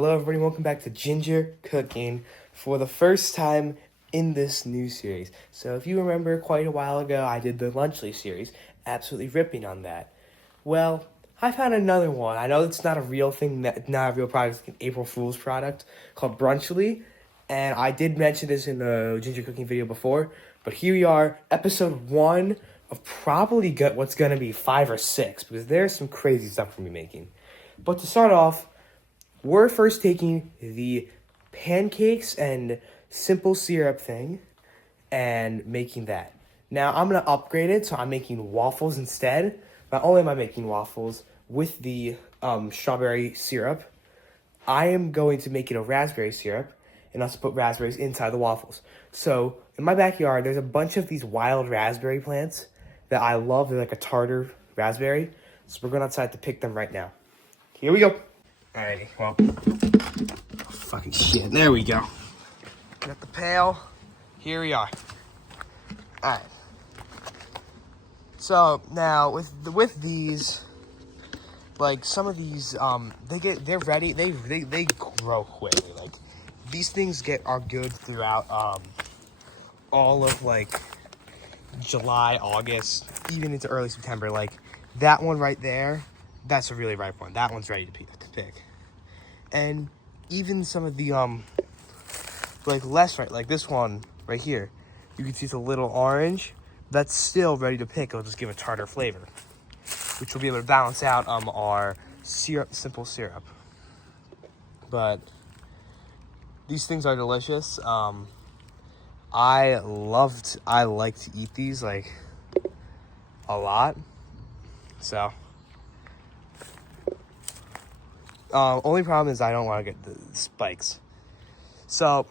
Hello everybody, welcome back to Ginger Cooking for the first time in this new series. So if you remember quite a while ago, I did the Lunchly series, absolutely ripping on that. Well, I found another one. I know it's not a real thing, not a real product, it's an April Fool's product called brunchly. And I did mention this in the Ginger Cooking video before, but here we are, episode 1 of probably what's going to be 5 or 6, because there's some crazy stuff we're going to be making. But to start off, we're first taking the pancakes and simple syrup thing and making that. Now, I'm going to upgrade it, so I'm making waffles instead. Not only am I making waffles with the strawberry syrup, I am going to make it a raspberry syrup and also put raspberries inside the waffles. So, in my backyard, there's a bunch of these wild raspberry plants that I love. They're like a tartar raspberry. So we're going outside to pick them right now. Here we go. Alrighty, well, fucking shit, there we go. Got the pail, here we are. Alright. So, now, with these, like, some of these, they're ready, they grow quickly, like, these things are good throughout, all of, like, July, August, even into early September. Like, that one right there, that's a really ripe one. That one's ready to pick. And even some of the, like, less right, like this one right here, you can see it's a little orange. That's still ready to pick. It'll just give a tartar flavor, which will be able to balance out, our simple syrup. But these things are delicious. I like to eat these, like, a lot. So, only problem is I don't want to get the spikes. So,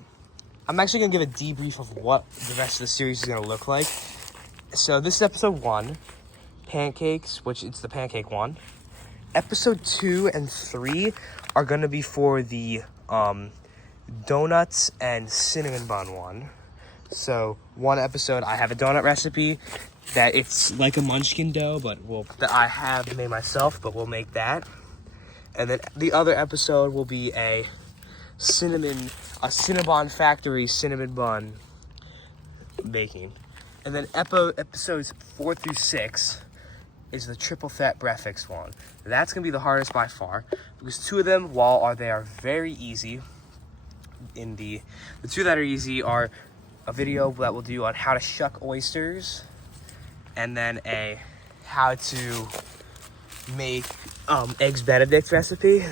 I'm actually going to give a debrief of what the rest of the series is going to look like. So, this is episode 1, pancakes, which it's the pancake one. Episode 2 and 3 are going to be for the donuts and cinnamon bun one. So, one episode, I have a donut recipe that it's like a munchkin dough, but that I have made myself, but we'll make that. And then the other episode will be a Cinnabon Factory cinnamon bun baking. And then episodes 4 through 6 is the triple fat breakfast one. That's going to be the hardest by far, because two of them, they are very easy. The two that are easy are a video that we'll do on how to shuck oysters, and then a how to make eggs Benedict recipe.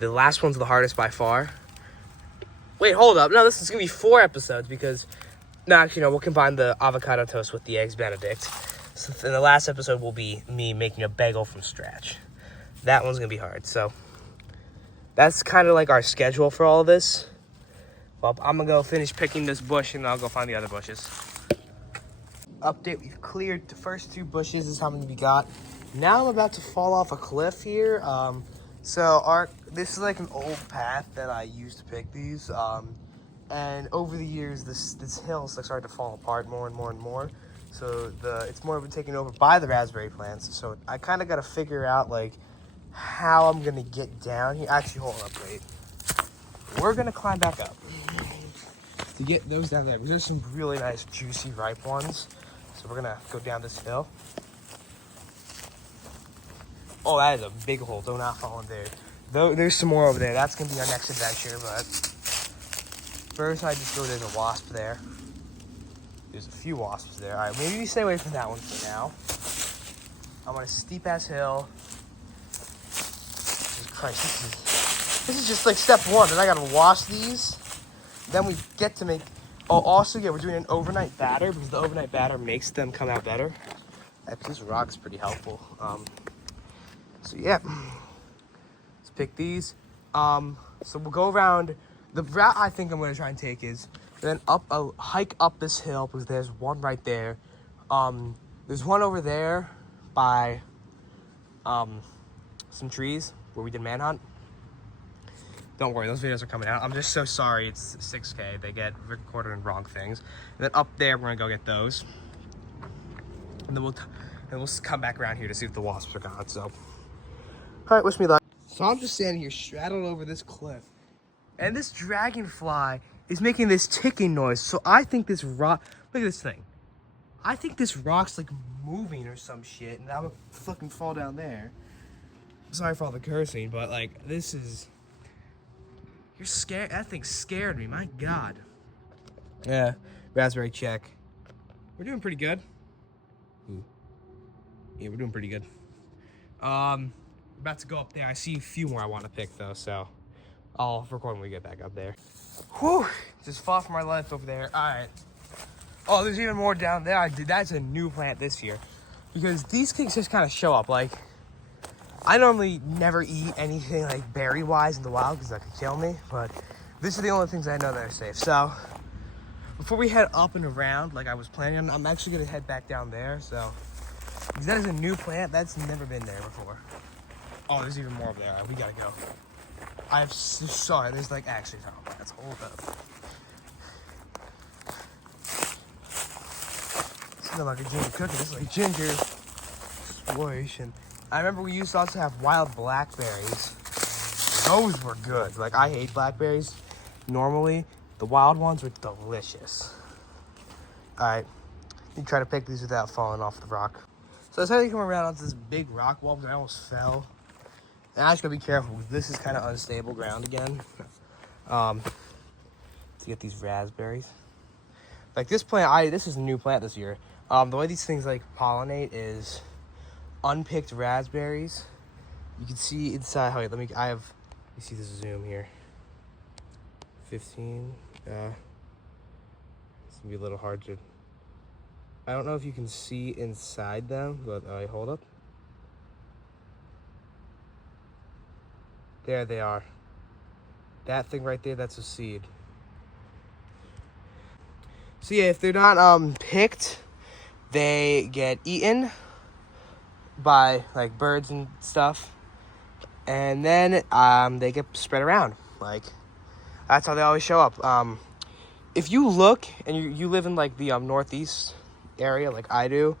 The last one's the hardest by far. Wait, hold up. No, this is going to be 4 episodes because, no, actually, no, we'll combine the avocado toast with the eggs Benedict. So in the last episode will be me making a bagel from scratch. That one's going to be hard. So that's kind of like our schedule for all of this. Well, I'm going to go finish picking this bush and I'll go find the other bushes. Update, we've cleared the first 2 bushes. This is how many we got. Now I'm about to fall off a cliff here. This is like an old path that I used to pick these. And over the years, this hill's like started to fall apart more and more and more. So it's more of taken over by the raspberry plants. So I kind of got to figure out like how I'm gonna get down here. Actually, hold up, wait. We're gonna climb back up to get those down there. There's some really nice, juicy, ripe ones. So we're gonna go down this hill. Oh, that is a big hole. Do not fall in there. There's some more over there. That's going to be our next adventure, but first I just go, there's a wasp there. There's a few wasps there. All right, maybe we stay away from that one for now. I'm on a steep-ass hill. Jesus Christ, this is just like step 1. Then I got to wash these. Then we get to make... Oh, also, yeah, we're doing an overnight batter because the overnight batter makes them come out better. This rock's pretty helpful. So yeah, let's pick these. So we'll go around. The route I think I'm going to try and take is then hike up this hill because there's one right there. There's one over there by some trees where we did manhunt. Don't worry, those videos are coming out. I'm just so sorry it's 6K. They get recorded in wrong things. And then up there, we're going to go get those. And then we'll come back around here to see if the wasps are gone. So, all right, wish me luck. So I'm just standing here straddled over this cliff. And this dragonfly is making this ticking noise. So I think this rock, look at this thing. I think this rock's like moving or some shit, and I'm gonna fucking fall down there. Sorry for all the cursing, but like, this is, you're scared. That thing scared me, my God. Yeah, raspberry check. We're doing pretty good. Ooh. Yeah, we're doing pretty good. About to go up there. I see a few more I want to pick though, so I'll record when we get back up there. Whew, just fought for my life over there. All right. Oh, there's even more down there. That's a new plant this year, because these things just kind of show up. Like, I normally never eat anything like berry-wise in the wild because that could kill me, but this is the only things I know that are safe. So before we head up and around like I was planning on, I'm actually gonna head back down there. So because that is a new plant that's never been there before. Oh, there's even more over there. All right, we gotta go. Sorry, there's like actually plants. Hold up. It's not like a ginger cookie. This is like ginger exploration. I remember we used to also have wild blackberries. Those were good. Like, I hate blackberries normally. The wild ones were delicious. All right, you try to pick these without falling off the rock. So I decided to come around onto this big rock wall because I almost fell. And I just gotta be careful because this is kind of unstable ground again. To get these raspberries. Like this plant, this is a new plant this year. The way these things like pollinate is unpicked raspberries. You can see inside. Wait, let me see the zoom here. 15. It's gonna be a little hard to. I don't know if you can see inside them, but hold up. There they are. That thing right there, that's a seed. So yeah, if they're not picked, they get eaten by like birds and stuff, and then they get spread around. Like, that's how they always show up. If you look and you live in like the northeast area like I do,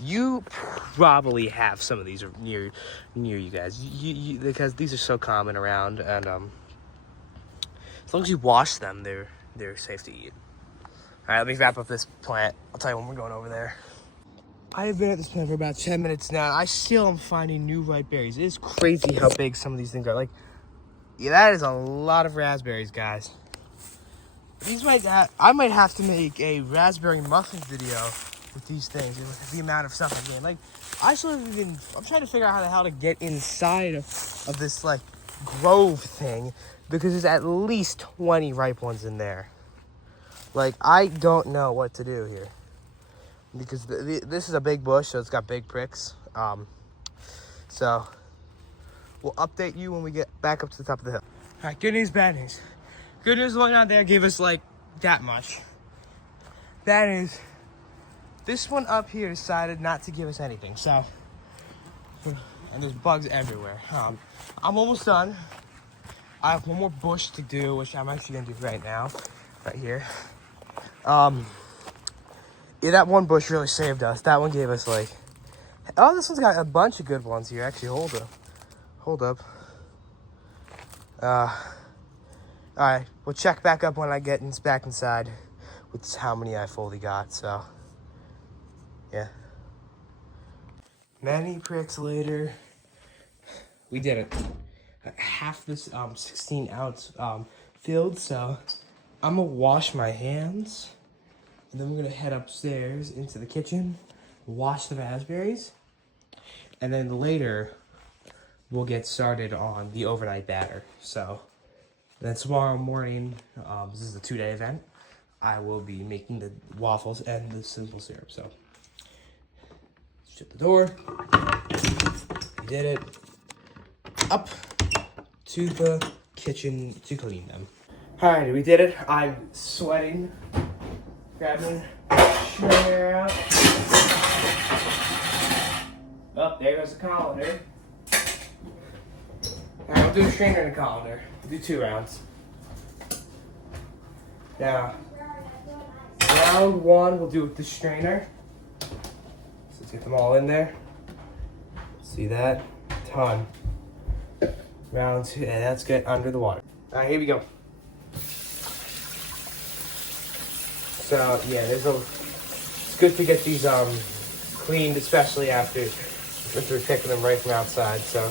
you probably have some of these near you guys. Because these are so common around, and as long as you wash them, they're safe to eat. All right, let me wrap up this plant. I'll tell you when we're going over there. I have been at this plant for about 10 minutes now. I still am finding new ripe berries. It is crazy how big some of these things are. Like, yeah, that is a lot of raspberries, guys. I might have to make a raspberry muffin video with these things, with the amount of stuff I'm getting. Like, I'm trying to figure out how to get inside of this, like, grove thing, because there's at least 20 ripe ones in there. Like, I don't know what to do here. Because this is a big bush, so it's got big pricks. So we'll update you when we get back up to the top of the hill. All right, good news, bad news. Good news, the one out there gave us like that much. Bad news, this one up here decided not to give us anything. So, and there's bugs everywhere. I'm almost done. I have one more bush to do, which I'm actually gonna do right now, right here. Yeah, that one bush really saved us. That one gave us like, oh, this one's got a bunch of good ones here. Actually, hold up. All right, we'll check back up when I get back inside with how many I fully got. So, yeah. Many pricks later, we did it. Half this 16 ounce filled. So, I'm gonna wash my hands. And then we're gonna head upstairs into the kitchen, wash the raspberries, and then later we'll get started on the overnight batter. So then tomorrow morning, this is a 2-day event, I will be making the waffles and the simple syrup. So shut the door. We did it. Up to the kitchen to clean them. All right, we did it. I'm sweating. Grabbing strainer out. Oh, there goes the colander. Alright, we'll do a strainer and a colander. We'll do 2 rounds. Now, round 1 we'll do with the strainer. So let's get them all in there. See that? Ton. round 2, and let's get under the water. All right, here we go. So yeah, it's good to get these cleaned, especially if we're picking them right from outside. So.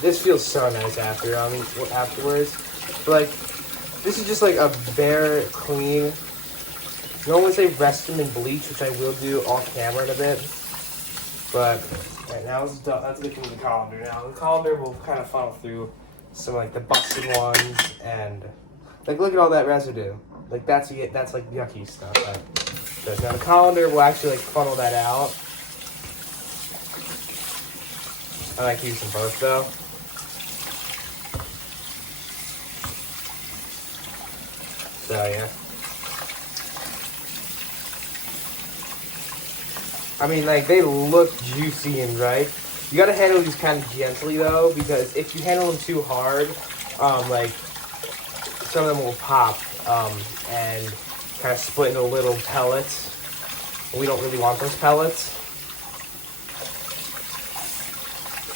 This feels so nice afterwards. But like, this is just like a bare, clean. No one would say rest them in bleach, which I will do off camera in a bit. But right now that's looking at the colander. Now the colander will kind of funnel through some like the busted ones, and like look at all that residue. Like that's like yucky stuff. But now the colander will actually like funnel that out. I like using both though. So yeah. I mean, like, they look juicy and ripe. You gotta handle these kind of gently though, because if you handle them too hard, like, some of them will pop, and kind of split into little pellets. We don't really want those pellets.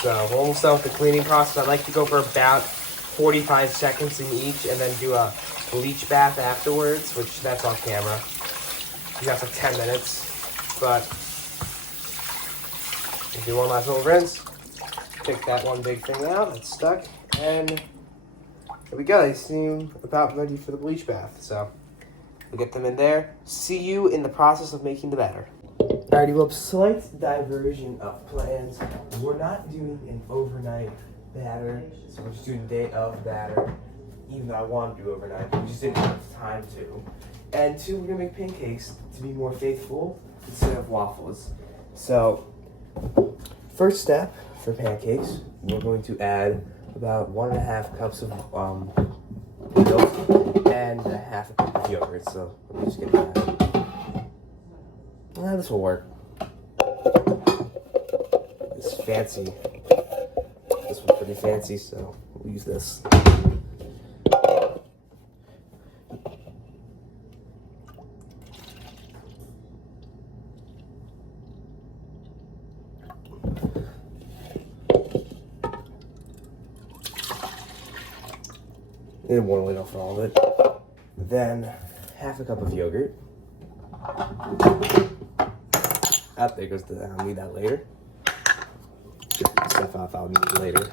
So we're almost done with the cleaning process. I like to go for about 45 seconds in each, and then do a bleach bath afterwards, which that's off camera. That's like 10 minutes, but do one last little rinse. Take that one big thing out that's stuck, and there we go. They seem about ready for the bleach bath. So we'll get them in there. See you in the process of making the batter. Alrighty, well, slight diversion of plans. We're not doing an overnight batter, so we're just doing a day of batter. Even though I want to do overnight, we just didn't have time to. And 2, we're gonna make pancakes to be more faithful instead of waffles. So, first step for pancakes, we're going to add about 1.5 cups of milk and 1/2 cup of yogurt. So let me just get that. This will work. It's fancy. This one's pretty fancy, so we'll use this. And boil it off all of it. Then 1/2 cup of yogurt. There goes the, I'll need that later. Stuff off, I'll need later.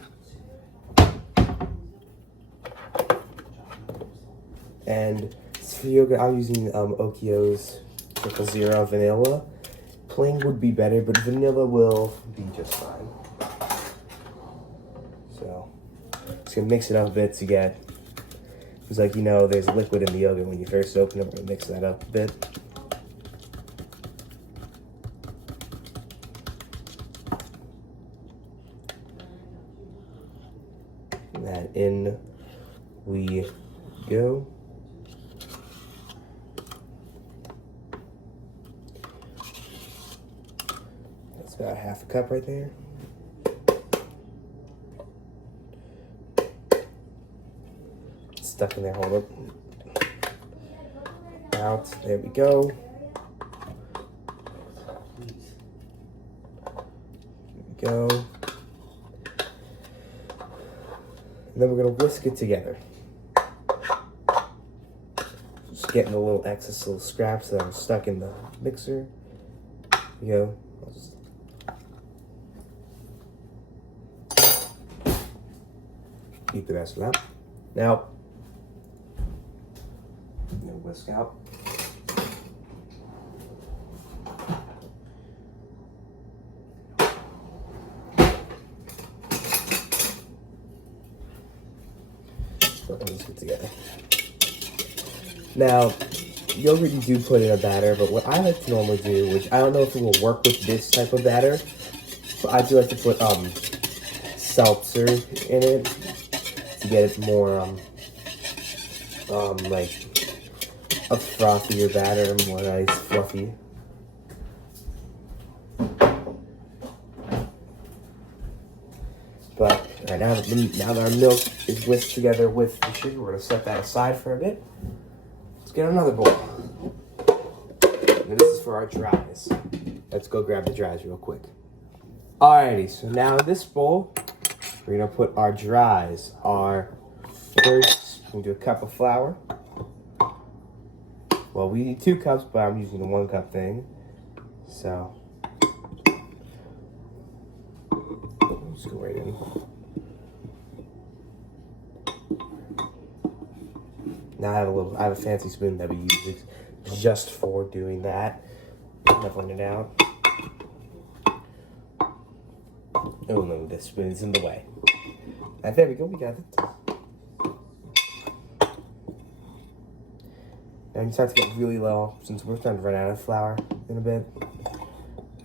And for yogurt, I'm using Okio's 000 vanilla. Plain would be better, but vanilla will be just fine. So, just gonna mix it up a bit to get, it's like, you know, there's liquid in the yogurt when you first open it. We're gonna mix that up a bit. And that in we go. That's about 1/2 cup right there. Stuck in there, hold up. Out, there we go. There we go. And then we're gonna whisk it together. Just getting the little excess little scraps that are stuck in the mixer. There we go. I'll just eat the rest of that. Now, whisk out. Let these get together. Now, yogurt you do put in a batter, but what I like to normally do, which I don't know if it will work with this type of batter, but I do like to put seltzer in it to get it more like a frothier batter, more nice, fluffy. But right now that our milk is whisked together with the sugar, we're gonna set that aside for a bit. Let's get another bowl. Now, this is for our dries. Let's go grab the dries real quick. Alrighty, so now in this bowl, we're gonna put our dries. Our first, we're gonna do a cup of flour. Well, we need 2 cups, but I'm using the 1 cup thing. So, let's go right in. Now I have a fancy spoon that we use just for doing that. Leveling it out. Oh no, this spoon's in the way. And there we go, we got it. Now you start to get really low since we're starting to run out of flour in a bit.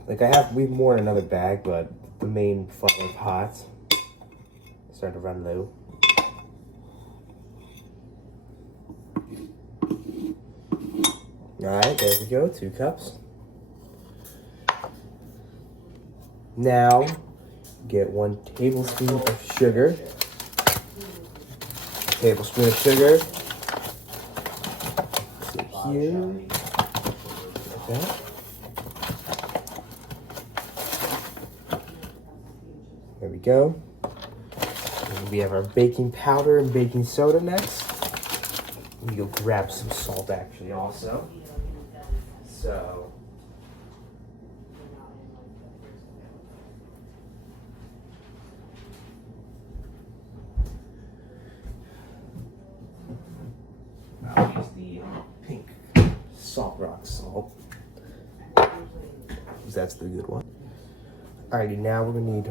Like we have more in another bag, but the main flour is hot. It's starting to run low. Alright, there we go, 2 cups. Now, get 1 tablespoon of sugar. Tablespoon of sugar. So here, like that. There we go. And we have our baking powder and baking soda next. Let me go grab some salt actually also. So, I'll use the pink salt rock salt. That's the good one. Alrighty, now we're gonna need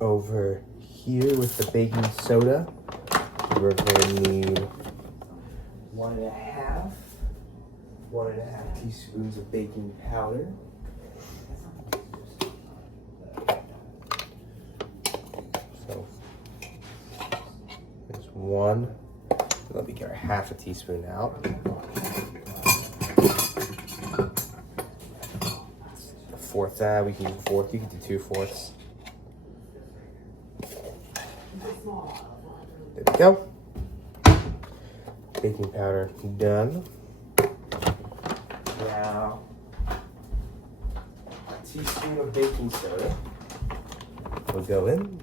over here with the baking soda. We're gonna need 1.5 teaspoons of baking powder. So there's 1. Let me get our 1/2 teaspoon out. A 1/4 that we can use 1/4. You can do 2/4. There we go. Baking powder done. Now, a teaspoon of baking soda will go in.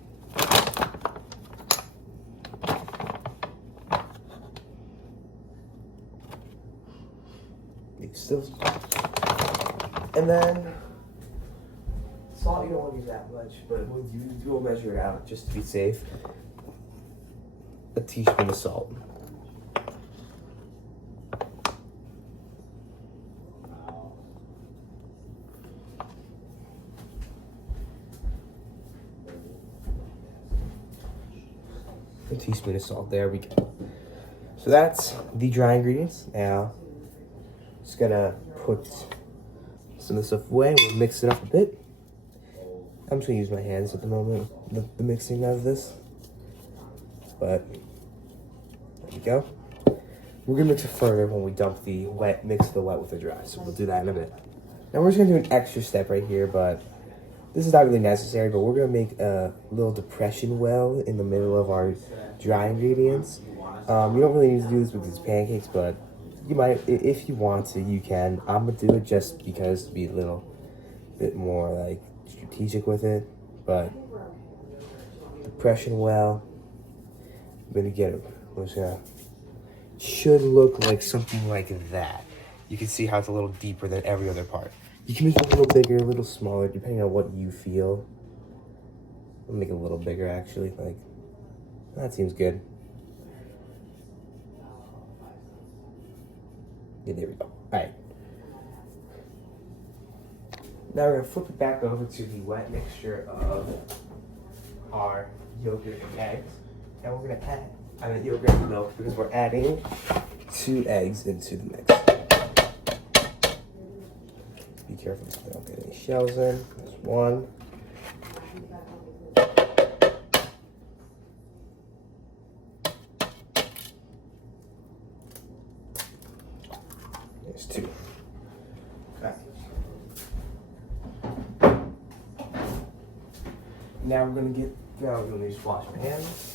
And then salt, you don't want to use that much, but we'll measure it out just to be safe. A teaspoon of salt. A teaspoon of salt. There we go. So that's the dry ingredients. Now, just gonna put some of this stuff away. We'll mix it up a bit. I'm just gonna use my hands at the moment, the mixing of this. But there we go. We're gonna mix it further when we dump the wet, mix the wet with the dry. So we'll do that in a minute. Now we're just gonna do an extra step right here, but this is not really necessary, but we're gonna make a little depression well in the middle of our dry ingredients. You don't really need to do this with these pancakes, but you might, if you want to, you can. I'm gonna do it just because to be a little bit more like strategic with it, but depression well. I'm gonna get it. Should look like something like that. You can see how it's a little deeper than every other part. You can make it a little bigger, a little smaller, depending on what you feel. I'll make it a little bigger, actually. Like, that seems good. Yeah, there we go. All right. Now we're gonna flip it back over to the wet mixture of our yogurt and eggs. And we're gonna add yogurt and milk because we're adding 2 eggs into the mix. Be careful so they don't get any shells in. There's 1. There's 2. Okay. Now we're gonna just wash my hands.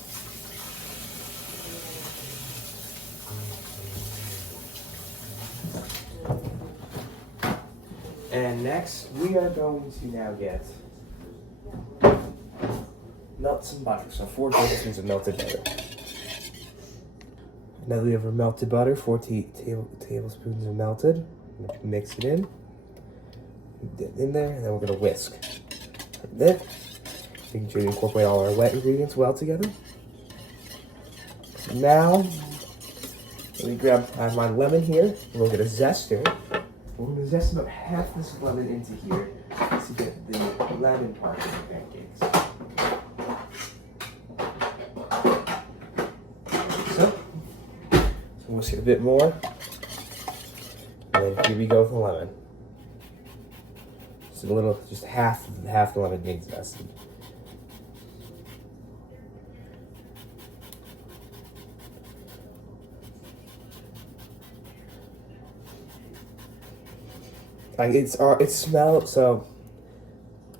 And next, we are going to now melt some butter. So 4 tablespoons of melted butter. Now that we have our melted butter, 4 tablespoons of melted. Mix it in. Get in there, and then we're gonna whisk. Then, making sure to incorporate all our wet ingredients well together. Now, let me I have my lemon here. We're gonna zester. We're gonna zest about half this lemon into here to get the lemon part of the pancakes. So we'll see a bit more. And then here we go for lemon. Just half the lemon being zested. Like it smells so.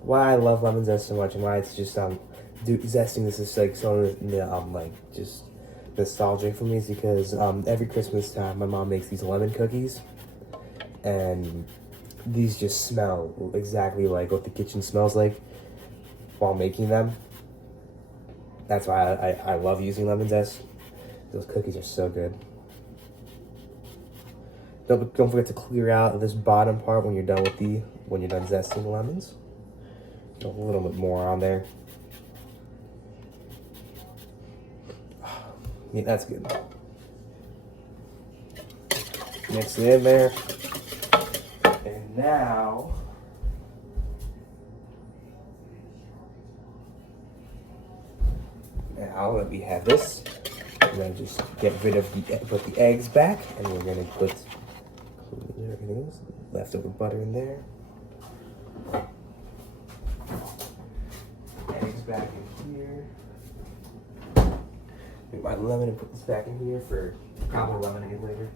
Why I love lemon zest so much and why it's just zesting this is like so like just nostalgic for me is because every Christmas time my mom makes these lemon cookies, and these just smell exactly like what the kitchen smells like while making them. That's why I love using lemon zest. Those cookies are so good. Don't forget to clear out this bottom part when you're done zesting the lemons. A little bit more on there. Yeah, that's good. Mix it in there. And now that we have this, we're gonna just get rid of put the eggs back, and we're gonna put everything else, leftover butter in there. Eggs back in here. Make my lemon and put this back in here for probably lemonade later.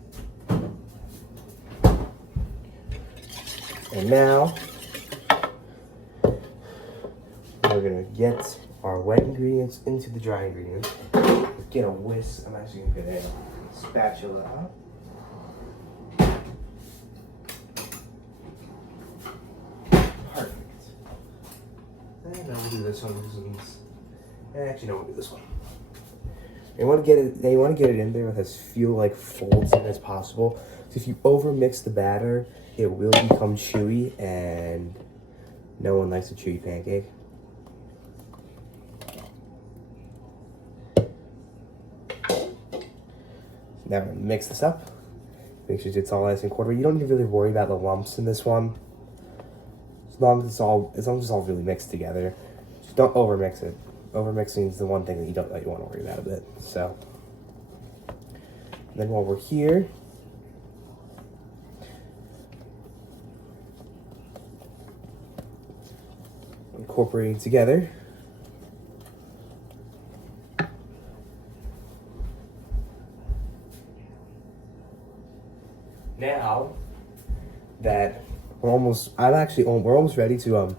And now we're gonna get our wet ingredients into the dry ingredients. Get a whisk. I'm actually gonna get a spatula up. Perfect. And I'll do this one. Actually, no, we'll do this one. You want to get it in there with as few like folds in as possible. So if you overmix the batter, it will become chewy, and no one likes a chewy pancake. Now we're gonna mix this up. Make sure it's all nice and quarter. You don't need to really worry about the lumps in this one. As long as it's all really mixed together. Just don't overmix it. Overmixing is the one thing that you want to worry about a bit. So then while we're here, incorporating together, now that we're almost ready to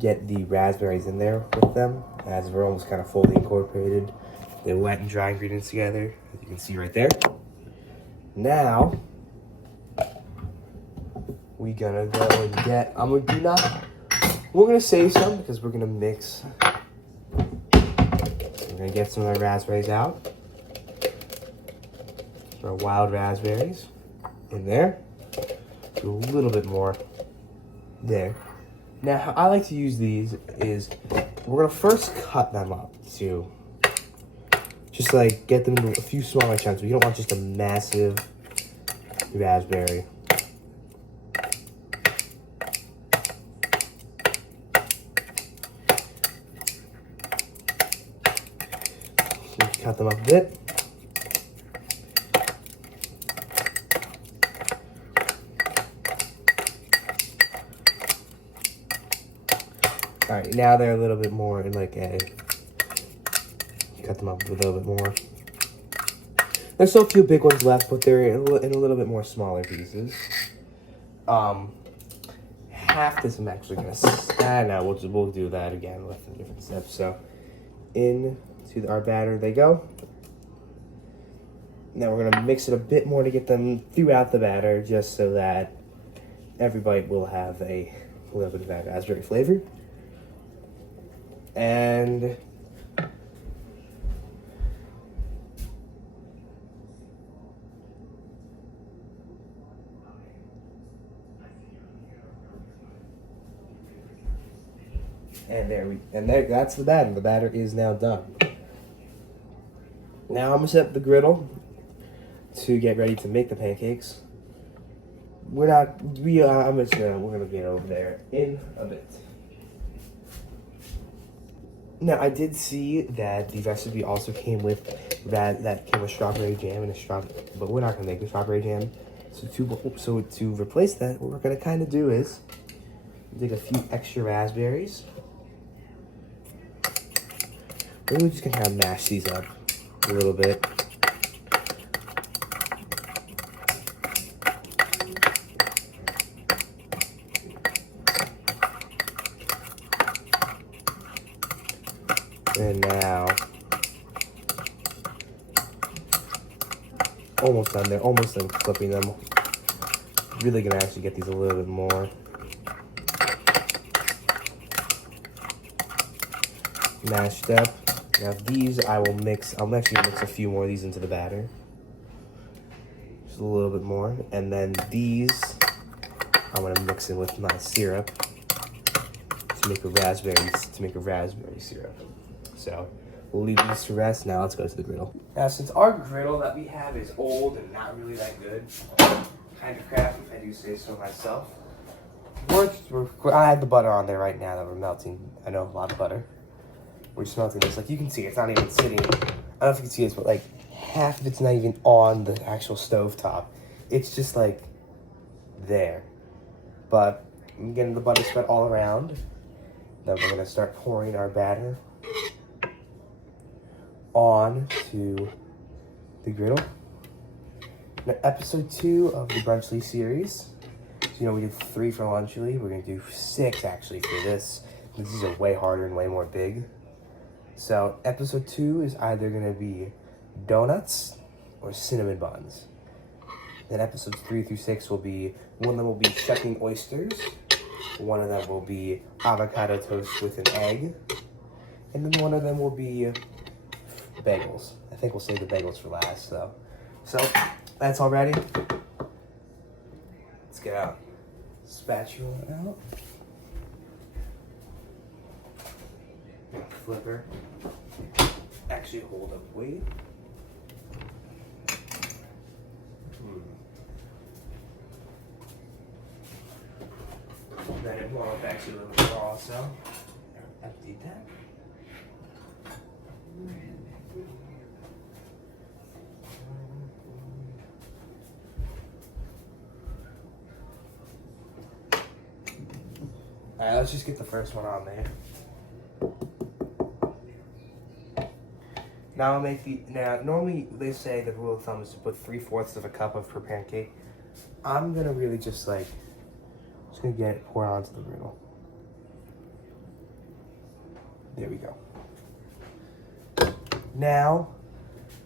get the raspberries in there with them, as we're almost kind of fully incorporated the wet and dry ingredients together, as you can see right there. Now we're gonna go and get, we're gonna save some because we're gonna mix. So we're gonna get some of our raspberries out. So our wild raspberries in there. Do a little bit more there. Now, how I like to use these is we're gonna first cut them up to just like get them into a few smaller chunks. But you don't want just a massive raspberry. So cut them up a bit. All right, now they're a little bit more in like cut them up a little bit more. There's still a few big ones left, but they're in a little bit more smaller pieces. Half this I'm actually gonna, no, we'll do that again with a different step. So into our batter they go. Now we're gonna mix it a bit more to get them throughout the batter, just so that every bite will have a little bit of that raspberry flavor. And that's the batter. The batter is now done. Now I'm gonna set up the griddle to get ready to make the pancakes. We're gonna get over there in a bit. Now I did see that the recipe also came with that came with strawberry jam and but we're not gonna make the strawberry jam. So to replace that, what we're gonna kind of do is take a few extra raspberries. We're just gonna kind of mash these up a little bit. And now, almost done. They're almost done flipping them. Really gonna actually get these a little bit more. Mashed up. Now these I'll actually mix a few more of these into the batter. Just a little bit more. And then these, I'm gonna mix in with my syrup to make a raspberry syrup. So we'll leave these to rest. Now let's go to the griddle. Now since our griddle that we have is old and not really that good, kind of crappy if I do say so myself, I have the butter on there right now that we're melting. I know, a lot of butter. We're just melting this. Like you can see, it's not even sitting. I don't know if you can see this, but like half of it's not even on the actual stove top. It's just like there. But I'm getting the butter spread all around. Then we're gonna start pouring our batter on to the griddle. Now, episode 2 of the brunchly series. So, we did 3 for lunchly. We're gonna do 6 actually for this. These are way harder and way more big. So episode 2 is either gonna be donuts or cinnamon buns. Then episodes 3 through 6 will be, one of them will be shucking oysters. One of them will be avocado toast with an egg. And then one of them will be bagels. I think we'll save the bagels for last, though. So, that's all ready. Let's get out. Spatula out. Flipper. Actually, hold up, wait. Then it blow up actually a little bit more also. Empty that. Alright, let's just get the first one on there. Now normally they say the rule of thumb is to put 3/4 of a cup of per pancake. I'm gonna really just gonna get it poured onto the griddle. There we go. Now,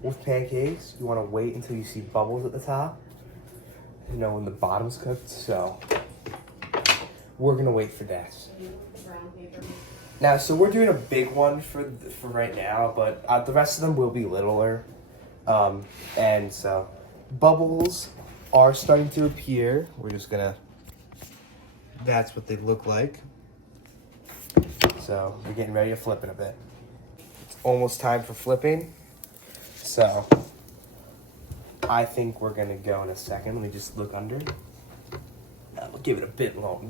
with pancakes, you wanna wait until you see bubbles at the top. When the bottom's cooked, so we're gonna wait for that. Now, so we're doing a big one for right now, but the rest of them will be littler. And so, bubbles are starting to appear. We're just gonna, that's what they look like. So, we're getting ready to flip in a bit. It's almost time for flipping. So, I think we're gonna go in a second. Let me just look under. We'll give it a bit more.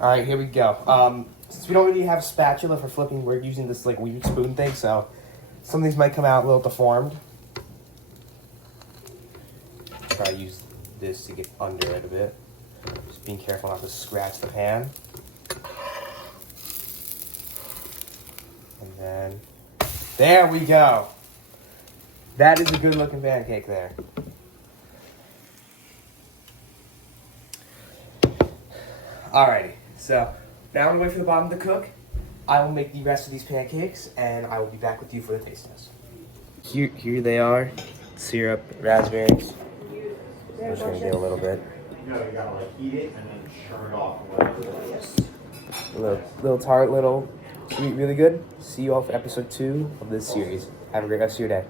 All right, here we go. Since we don't really have a spatula for flipping, we're using this weird spoon thing, so some of these might come out a little deformed. Try to use this to get under it a bit. Just being careful not to scratch the pan. And then, there we go. That is a good looking pancake there. Alrighty, so now I'm gonna wait for the bottom to cook. I will make the rest of these pancakes and I will be back with you for the taste test. Here they are. syrup, raspberries. I'm just gonna get a little bit. You gotta like heat it and then churn it off. Little tart, little sweet, really good. See you all for episode 2 of this series. Have a great rest of your day.